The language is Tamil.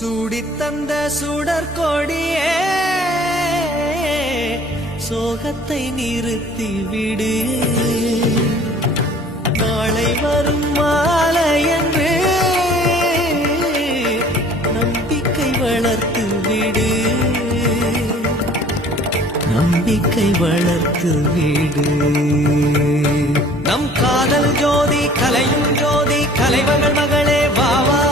சூடித்தந்த சுடற்கொடியே சோகத்தை நிறுத்திவிடு. நாளை வரும் மாலை என்று நம்பிக்கை வளர்த்து விடு. நம்பிக்கை வளர்த்து விடு. நம் காதல் ஜோதி கலையும் ஜோதி கலைவர்கள் மகளே வாவா.